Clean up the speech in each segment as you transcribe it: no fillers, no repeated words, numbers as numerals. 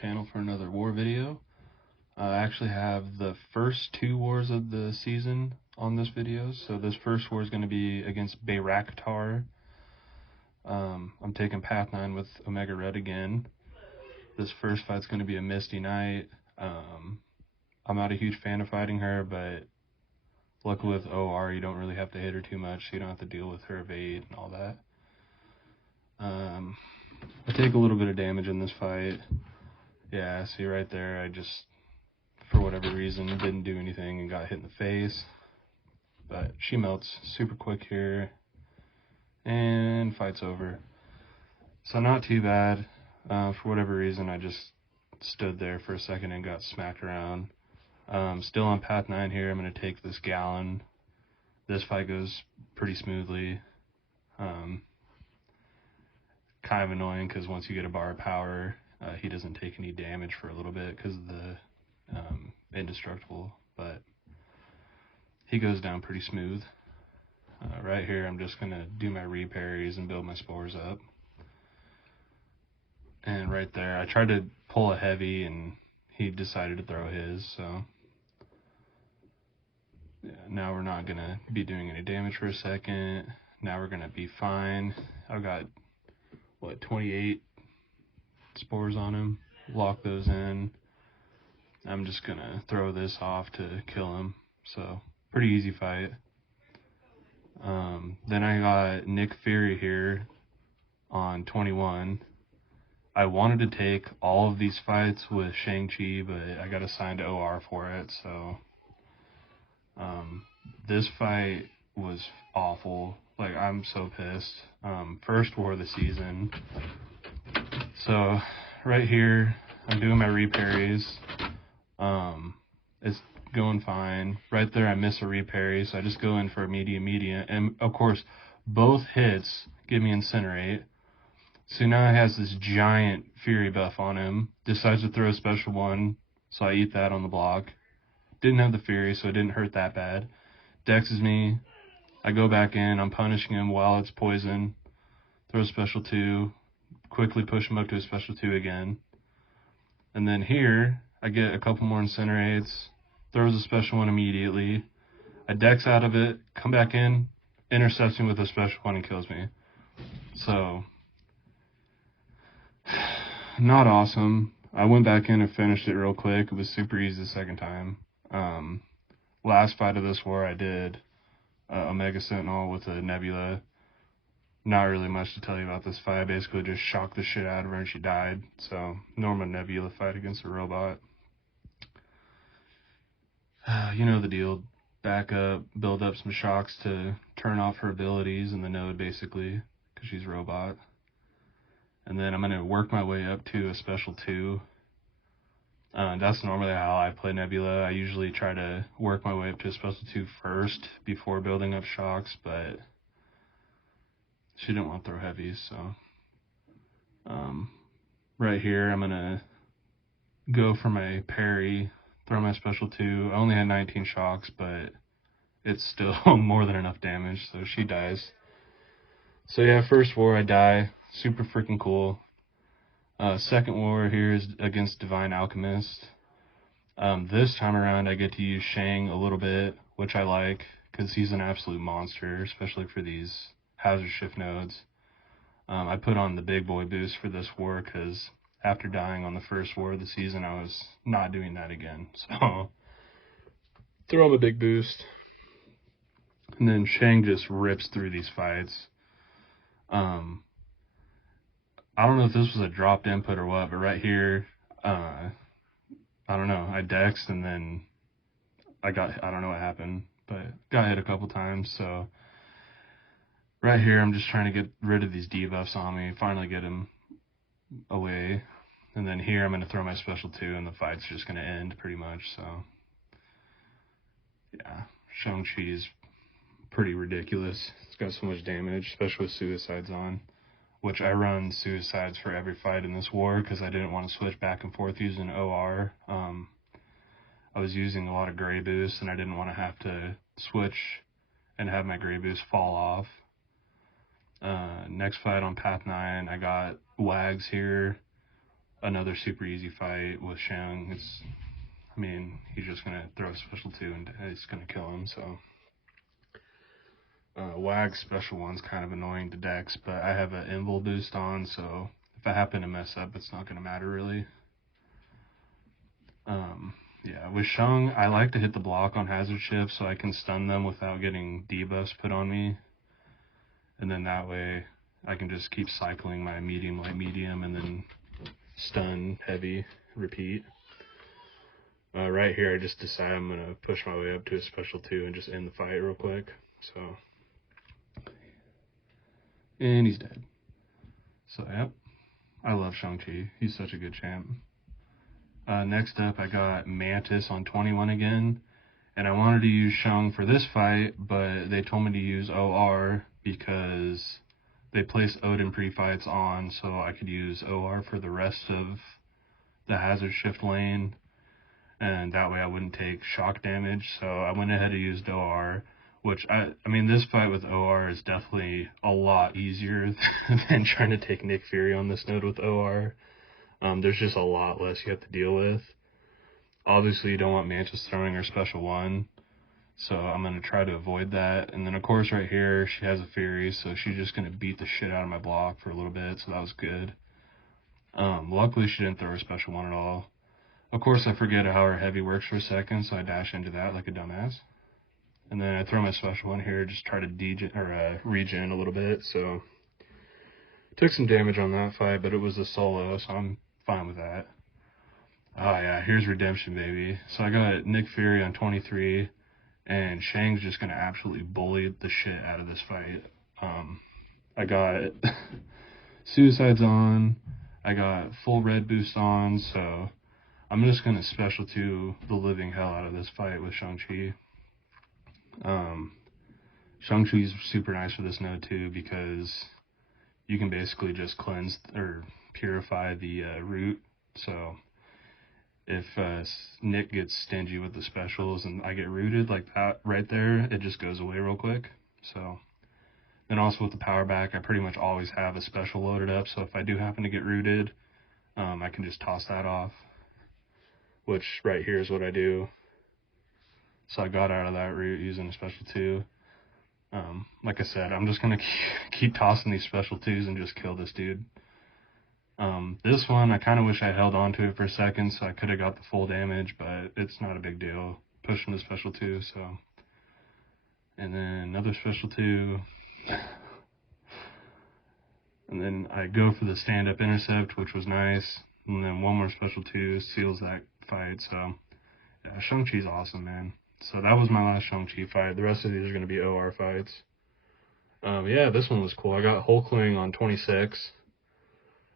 channel for another war video. I actually have the first 2 wars of the season on this video. So this first war is going to be against Bayraktar. I'm taking Path 9 with Omega Red again. This first fight's going to be a Misty Knight. I'm not a huge fan of fighting her, but luckily with OR you don't really have to hit her too much, so you don't have to deal with her evade and all that. I take a little bit of damage in this fight. Yeah, see right there, I just, for whatever reason, didn't do anything and got hit in the face. But she melts super quick here, and fight's over. So not too bad. For whatever reason, I just stood there for a second and got smacked around. Still on Path 9 here, I'm going to take this Gallon. This fight goes pretty smoothly. Kind of annoying because once you get a bar of power, he doesn't take any damage for a little bit because of the indestructible, but he goes down pretty smooth. Right here, I'm just going to do my reparries and build my spores up. And right there, I tried to pull a heavy and he decided to throw his, so yeah, now we're not going to be doing any damage for a second. Now we're going to be fine. I've got, 28 spores on him. Lock those in. I'm just going to throw this off to kill him, so pretty easy fight. Then I got Nick Fury here on 21. I wanted to take all of these fights with Shang-Chi, but I got assigned to OR for it, so this fight was awful. Like, I'm so pissed. First war of the season. So right here, I'm doing my reparries. It's going fine. Right there, I miss a reparry, so I just go in for immediate, and of course, both hits give me Incinerate. So now he has this giant Fury buff on him. Decides to throw a special one, so I eat that on the block. Didn't have the Fury, so it didn't hurt that bad. Dexes me. I go back in. I'm punishing him while it's poison. Throw a special 2. Quickly push him up to a special 2 again. And then here, I get a couple more Incinerates. Throws a special one immediately. I Dex out of it. Come back in. Intercepts me with a special one and kills me. So, not awesome. I went back in and finished it real quick. It was super easy the second time. Last fight of this war, I did Omega Sentinel with a Nebula. Not really much to tell you about this fight. I basically just shocked the shit out of her and she died. So, normal Nebula fight against a robot. You know the deal. Back up, build up some shocks to turn off her abilities in the node, basically, because she's a robot. And then I'm going to work my way up to a special 2. That's normally how I play Nebula. I usually try to work my way up to a special 2 first before building up shocks, but she didn't want to throw heavies, so right here I'm going to go for my parry, throw my special 2. I only had 19 shocks, but it's still more than enough damage, so she dies. So yeah, first war I die. Super freaking cool. Second war here is against Divine Alchemist. This time around I get to use Shang a little bit, which I like, because he's an absolute monster, especially for these hazard shift nodes. I put on the big boy boost for this war, because after dying on the first war of the season, I was not doing that again. So, throw him a big boost. And then Shang just rips through these fights. I don't know if this was a dropped input or what, but right here, I don't know, I dexed and then I don't know what happened, but got hit a couple times, so right here I'm just trying to get rid of these debuffs on me, finally get him away, and then here I'm going to throw my special 2 and the fight's just going to end pretty much, so yeah, Shang-Chi is pretty ridiculous. It's got so much damage, especially with suicides on. Which I run suicides for every fight in this war because I didn't want to switch back and forth using OR. I was using a lot of gray boost and I didn't want to have to switch and have my gray boost fall off. Next fight on Path 9, I got Wags here. another super easy fight with Shang. I mean, he's just going to throw a special 2 and it's going to kill him, so. Wag's special 1's kind of annoying to Dex, but I have an invul boost on, so if I happen to mess up, it's not going to matter really. Yeah, with Shang, I like to hit the block on hazard shift so I can stun them without getting debuffs put on me. And then that way, I can just keep cycling my medium, light, medium, and then stun, heavy, repeat. Right here, I just decide I'm going to push my way up to a special 2 and just end the fight real quick. So, and he's dead. So, yep, I love Shang-Chi. He's such a good champ. Next up, I got Mantis on 21 again, and I wanted to use Shang for this fight, but they told me to use OR because they placed Odin pre-fights on, so I could use OR for the rest of the hazard shift lane, and that way I wouldn't take shock damage. So I went ahead and used OR, which I mean, this fight with OR is definitely a lot easier than trying to take Nick Fury on this node with OR. There's just a lot less you have to deal with. Obviously, you don't want Mantis throwing her special 1, so I'm going to try to avoid that. And then, of course, right here, she has a Fury, so she's just going to beat the shit out of my block for a little bit, so that was good. Luckily, she didn't throw her special 1 at all. Of course, I forget how her heavy works for a second, so I dash into that like a dumbass. And then I throw my special 1 here, just try to regen a little bit, so took some damage on that fight, but it was a solo, so I'm fine with that. Oh yeah, here's redemption, baby. So I got Nick Fury on 23, and Shang's just gonna absolutely bully the shit out of this fight. I got suicides on, I got full red boost on, so I'm just gonna special 2 the living hell out of this fight with Shang-Chi. Shang-Chi's super nice for this node too, because you can basically just cleanse or purify the root. So if Nick gets stingy with the specials and I get rooted like that right there, it just goes away real quick. So then also with the power back, I pretty much always have a special loaded up. So if I do happen to get rooted, I can just toss that off, which right here is what I do. So I got out of that root using a special 2. Like I said, I'm just going to keep tossing these special 2s and just kill this dude. This one, I kind of wish I held on to it for a second so I could have got the full damage, but it's not a big deal. Pushing the special 2, so. And then another special 2. And then I go for the stand-up intercept, which was nice. And then one more special 2 seals that fight, so. Yeah, Shang-Chi's awesome, man. So that was my last Shang-Chi fight. The rest of these are going to be OR fights. Yeah, this one was cool. I got Hulkling on 26.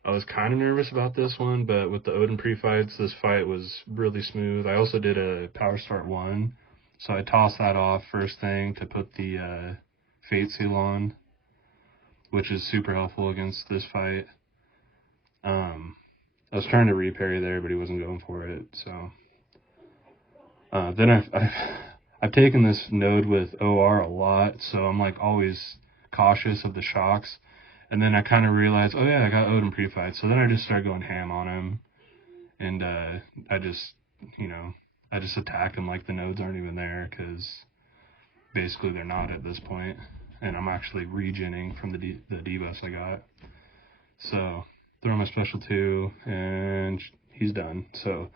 I was kind of nervous about this one, but with the Odin pre-fights, this fight was really smooth. I also did a Power Start 1, so I tossed that off first thing to put the Fate Seal on, which is super helpful against this fight. I was trying to reparry there, but he wasn't going for it, so. Then I've taken this node with OR a lot, so I'm like always cautious of the shocks. And then I kind of realized, oh yeah, I got Odin pre-fight. So then I just started going ham on him. And I just attack him like the nodes aren't even there, because basically they're not at this point. And I'm actually regenning from the debuffs I got. So throw my special 2, and he's done. So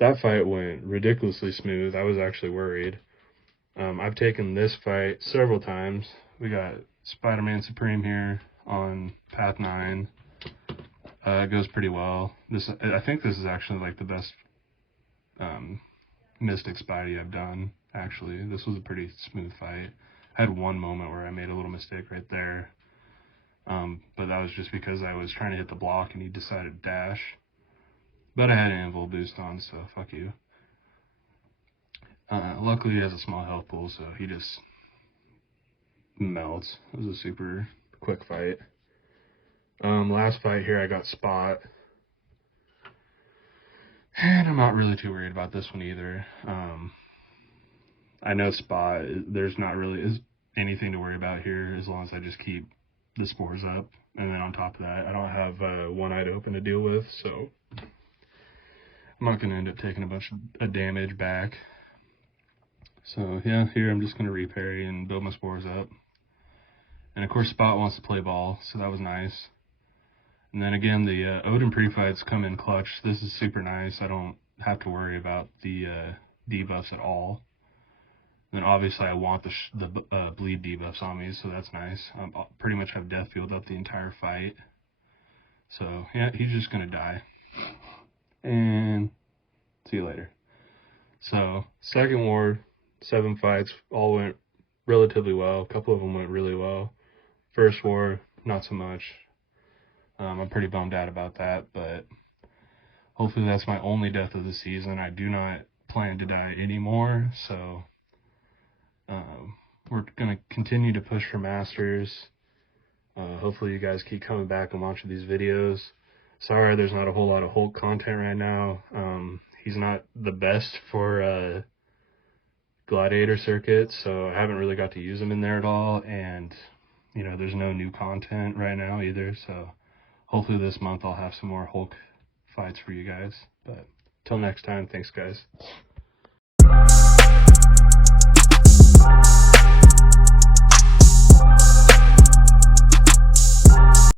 that fight went ridiculously smooth. I was actually worried. I've taken this fight several times. We got Spider-Man Supreme here on Path 9. It goes pretty well. I think this is actually like the best Mystic Spidey I've done, actually. This was a pretty smooth fight. I had one moment where I made a little mistake right there. But that was just because I was trying to hit the block and he decided to dash. But I had an invul boost on, so fuck you. Luckily he has a small health pool, so he just melts. It was a super quick fight. Last fight here I got Spot. And I'm not really too worried about this one either. I know Spot, there's not really anything to worry about here as long as I just keep the spores up. And then on top of that, I don't have one-eyed open to deal with, so I'm not going to end up taking a bunch of damage back. So yeah, here I'm just going to reparry and build my spores up. And of course Spot wants to play ball, so that was nice. And then again, the Odin pre-fights come in clutch. This is super nice. I don't have to worry about the debuffs at all. And then obviously I want the bleed debuffs on me, so that's nice. I pretty much have death field up the entire fight. So yeah, he's just going to die. And see you later. So second war, 7 fights, all went relatively well. A couple of them went really well. First war, not so much. I'm pretty bummed out about that, but hopefully that's my only death of the season. I do not plan to die anymore, so we're going to continue to push for Masters. Hopefully you guys keep coming back and watching these videos. Sorry there's not a whole lot of Hulk content right now. He's not the best for Gladiator circuit, so I haven't really got to use him in there at all, and you know, there's no new content right now either, so hopefully this month I'll have some more Hulk fights for you guys. But till next time, thanks guys.